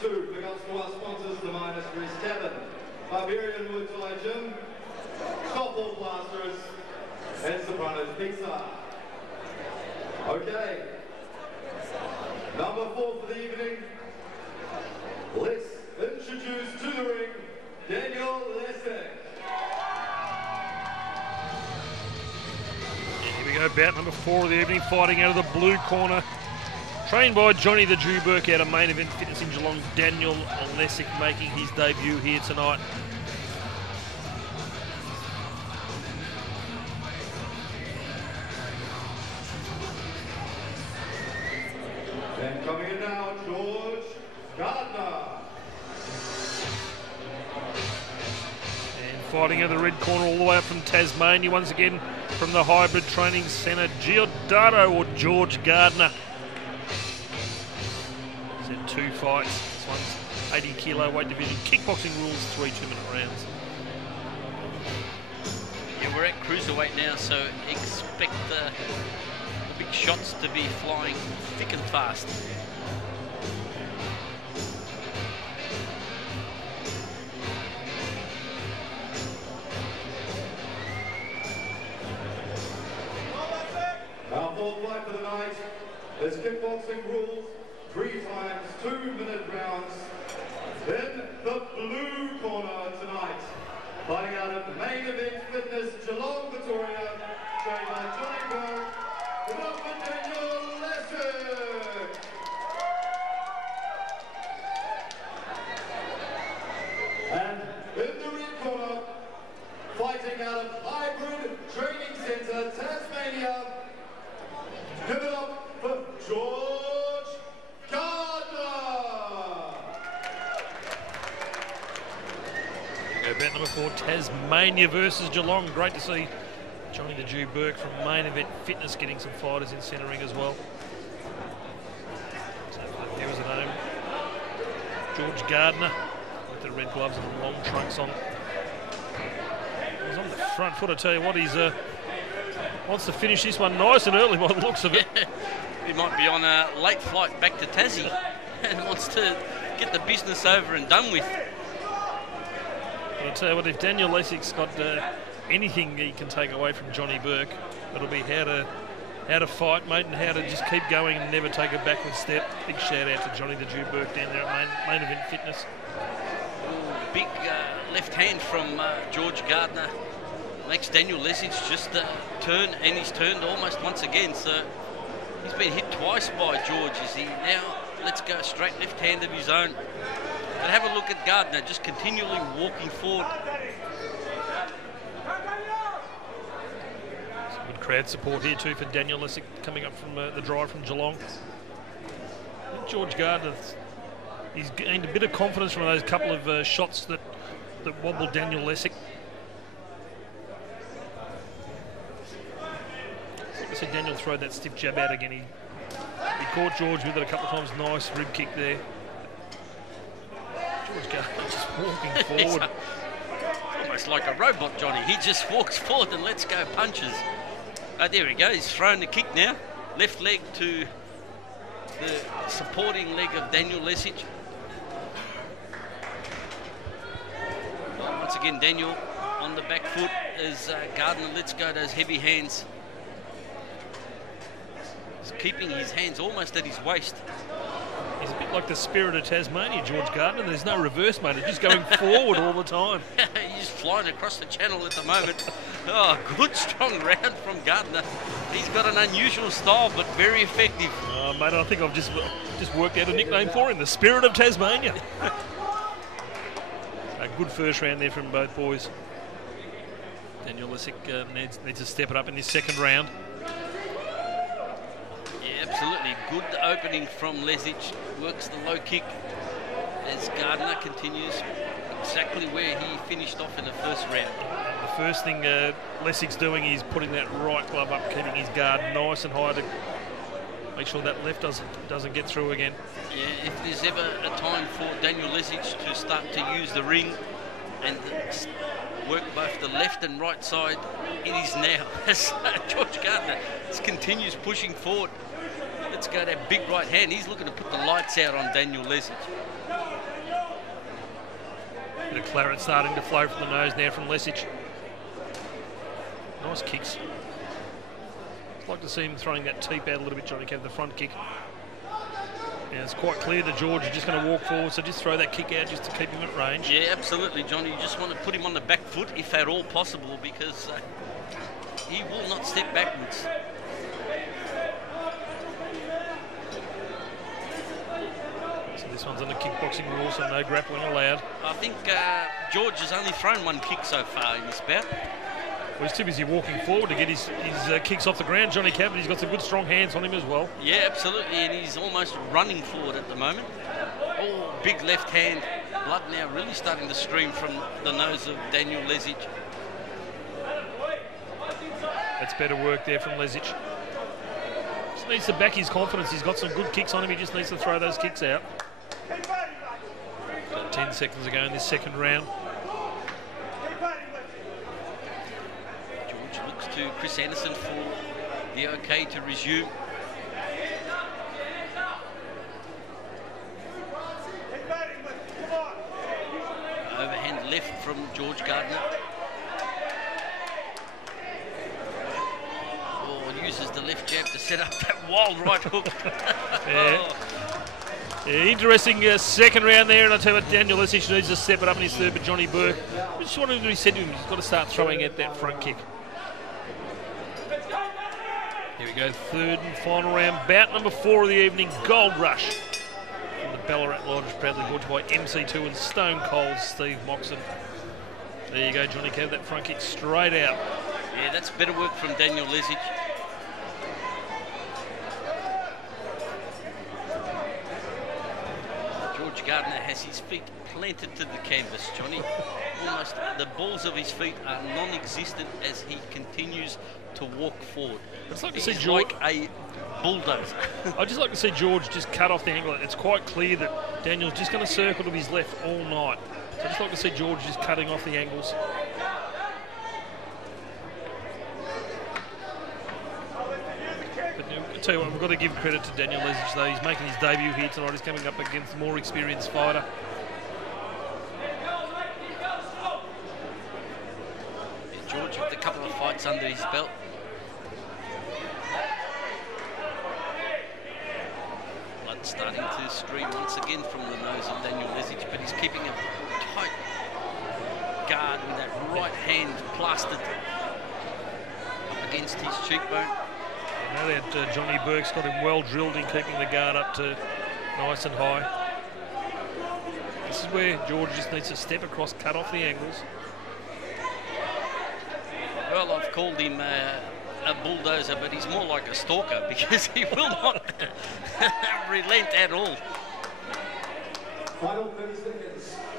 2, big ups to our sponsors, the Minus Grease Cabin, Barbarian Wood Thai Gym, Shopwall Plasters, and Soprano's Pizza. Okay, number 4 for the evening, let's introduce to the ring, Daniel Lesic. Here we go, bout number 4 of the evening, fighting out of the blue corner. Trained by Johnny the Jew Burke out of Main Event Fitness in Geelong, Daniel Lesic making his debut here tonight. And coming in now, George Gardiner. And fighting out of the red corner all the way up from Tasmania, once again from the Hybrid Training Centre, Giordano or George Gardiner. 2 fights. This one's 80 kilo weight division. Kickboxing rules, 3 2-minute rounds. Yeah, we're at cruiserweight now, so expect the big shots to be flying thick and fast. Our 4th fight for the night is kickboxing rules. 3 times 2-minute rounds. In the blue corner tonight, fighting out of Main Event Fitness, Geelong, Victoria, trained by Johnny Burke, the Dr. Daniel Lesic. And in the red corner, fighting out of Hybrid Training Centre, Tasmania, give it up for George Bout number 4, Tasmania versus Geelong. Great to see Johnny the Jew Burke from Main Event Fitness getting some fighters in centre ring as well. So for the viewers at home, George Gardiner with the red gloves and the long trunks on. He's on the front foot, I tell you what, he's wants to finish this one nice and early by the looks of it. He might be on a late flight back to Tassie and wants to get the business over and done with. I'll tell you what, if Daniel Lesic's got anything he can take away from Johnny Burke, it'll be how to fight, mate, and how to just keep going and never take a backward step. Big shout out to Johnny the Jew Burke down there at Main Event Fitness. Big left hand from George Gardiner makes Daniel Lesic just turn, and he's turned almost once again. So he's been hit twice by George. Is he now? Let's go straight left hand of his own. And have a look at Gardiner, just continually walking forward. Some good crowd support here too for Daniel Lesic coming up from the drive from Geelong. George Gardiner, he's gained a bit of confidence from those couple of shots that wobbled Daniel Lesic. I see Daniel throw that stiff jab out again. He caught George with it a couple of times. Nice rib kick there. George Gardiner just walking forward. Almost like a robot, Johnny. He just walks forward and lets go punches. Oh, there we go. He's thrown the kick now. Left leg to the supporting leg of Daniel Lesic. Once again, Daniel on the back foot as Gardiner lets go those heavy hands. He's keeping his hands almost at his waist. He's a bit like the spirit of Tasmania, George Gardiner. There's no reverse, mate. He's just going forward all the time. He's just flying across the channel at the moment. Oh, good strong round from Gardiner. He's got an unusual style, but very effective. Oh, mate, I think I've just worked out a nickname for him, the spirit of Tasmania. A good first round there from both boys. Daniel Lesic needs to step it up in this second round. Absolutely good opening from Lesic, works the low kick as Gardiner continues exactly where he finished off in the first round. The first thing Lesic's doing is putting that right glove up, keeping his guard nice and high to make sure that left doesn't get through again. Yeah, if there's ever a time for Daniel Lesic to start to use the ring and work both the left and right side, it is now. As George Gardiner just continues pushing forward. Let's go that big right hand. He's looking to put the lights out on Daniel Lesic. of claret starting to flow from the nose now from Lesic. Nice kicks. I'd like to see him throwing that teep out a little bit, Johnny Kev, the front kick. And it's quite clear that George is just going to walk forward, so just throw that kick out just to keep him at range. Yeah, absolutely, Johnny. You just want to put him on the back foot, if at all possible, because he will not step backwards. So this one's on the kickboxing rule, so no grappling allowed. I think George has only thrown one kick so far in this bout. Well, he's too busy walking forward to get his kicks off the ground, Johnny Kev, but he's got some good strong hands on him as well. Yeah, absolutely, and he's almost running forward at the moment. Oh, big left hand. Blood now really starting to stream from the nose of Daniel Lesic. That's better work there from Lesic. Just needs to back his confidence. He's got some good kicks on him. He just needs to throw those kicks out. Got 10 seconds to go in this second round. George looks to Chris Anderson for the okay to resume. Overhand left from George Gardiner. Uses the left jab to set up that wild right hook. Yeah, interesting second round there, and I tell you what, Daniel Lesic needs to step it up in his third, but Johnny Burke, I just wanted to be said to him, he's got to start throwing at that front kick. Here we go, third and final round, bout number 4 of the evening, Gold Rush from the Ballarat Lodge, proudly brought to you by MC2 and Stone Cold Steve Moxon. There you go, Johnny Kev, that front kick straight out. Yeah, that's better work from Daniel Lesic. George Gardiner has his feet planted to the canvas, Johnny. Almost the balls of his feet are non-existent as he continues to walk forward. It's like to see George, like a bulldozer. I'd just like to see George just cut off the angle. It's quite clear that Daniel's just going to circle to his left all night. So I'd just like to see George just cutting off the angles. I'll tell you what, we've got to give credit to Daniel Lesic though. He's making his debut here tonight. He's coming up against a more experienced fighter. George with a couple of fights under his belt. Blood starting to stream once again from the nose of Daniel Lesic, but he's keeping a tight guard with that right hand plastered up against his cheekbone. Now that Johnny Burke's got him well drilled in keeping the guard up to nice and high. This is where George just needs to step across, cut off the angles. Well, I've called him a bulldozer, but he's more like a stalker because he will not relent at all.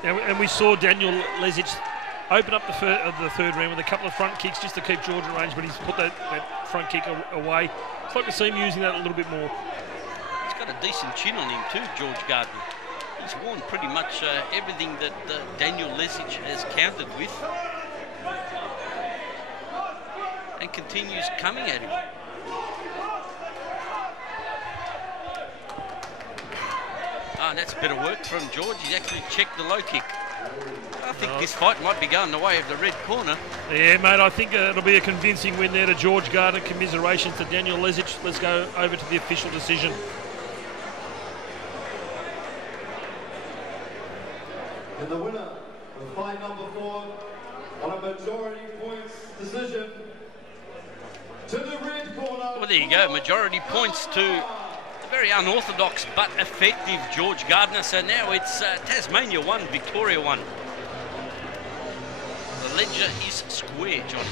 And we saw Daniel Lesic open up the third round with a couple of front kicks just to keep George at range, but he's put that front kick away. It's like to see him using that a little bit more. He's got a decent chin on him too, George Gardiner. He's worn pretty much everything that Daniel Lesic has countered with and continues coming at him. Ah, that's better work from George. He's actually checked the low kick. I think this fight might be going the way of the red corner. Yeah, mate, I think it'll be a convincing win there to George Gardiner. Commiserations to Daniel Lesic. Let's go over to the official decision. And the winner of fight number 4 on a majority points decision to the red corner. Well, there you go. Majority points to the very unorthodox but effective George Gardiner. So now it's Tasmania 1, Victoria 1. The ledger is square, Johnny.